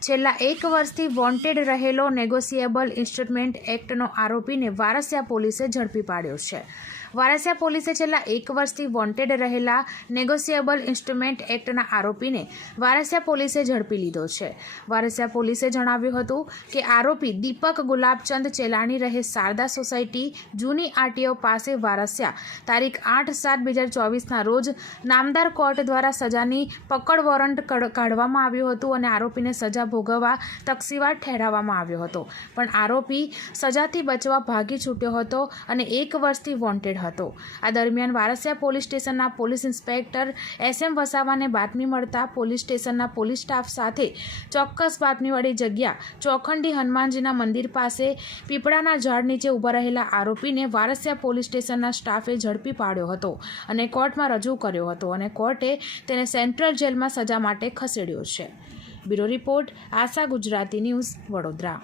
છેલ્લા એક વર્ષથી વોન્ટેડ રહેલો નેગોશિયેબલ ઇન્સ્ટ્રુમેન્ટ એક્ટનો આરોપીને વારસિયા પોલીસે ઝડપી પાડ્યો છે. વારસિયા પોલીસે છેલ્લા એક વર્ષથી વોન્ટેડ રહેલા નેગોશિયેબલ ઇન્સ્ટ્રુમેન્ટ એક્ટના આરોપીને વારસિયા પોલીસે ઝડપી લીધો છે. વારસિયા પોલીસે જણાવ્યું હતું કે આરોપી દીપક ગુલાબચંદ ચેલાણી રહે શારદા સોસાયટી જૂની આરટીઓ પાસે વારસિયા તારીખ આઠ સાત બે હજાર ચોવીસના રોજ નામદાર કોર્ટ દ્વારા સજાની પકડ વોરંટ કાઢવામાં આવ્યું હતું અને આરોપીને સજા ભોગવવા તકસીવાર ઠેરાવવામાં આવ્યો હતો. પણ આરોપી સજાથી બચવા ભાગી છૂટ્યો હતો અને એક વર્ષથી વોન્ટેડ હતો. આ દરમિયાન વારસિયા પોલીસ સ્ટેશનના પોલીસ ઇન્સ્પેક્ટર એસ એમ વસાવાને બાતમી મળતા પોલીસ સ્ટેશનના પોલીસ સ્ટાફ સાથે ચોક્કસ બાતમીવાળી જગ્યા ચોખંડી હનુમાનજીના મંદિર પાસે પીપળાના ઝાડ નીચે ઊભા રહેલા આરોપીને વારસિયા પોલીસ સ્ટેશનના સ્ટાફે ઝડપી પાડ્યો હતો અને કોર્ટમાં રજૂ કર્યો હતો અને કોર્ટે તેને સેન્ટ્રલ જેલમાં સજા માટે ખસેડ્યો છે. Bureau report Asha Gujarati news Vadodara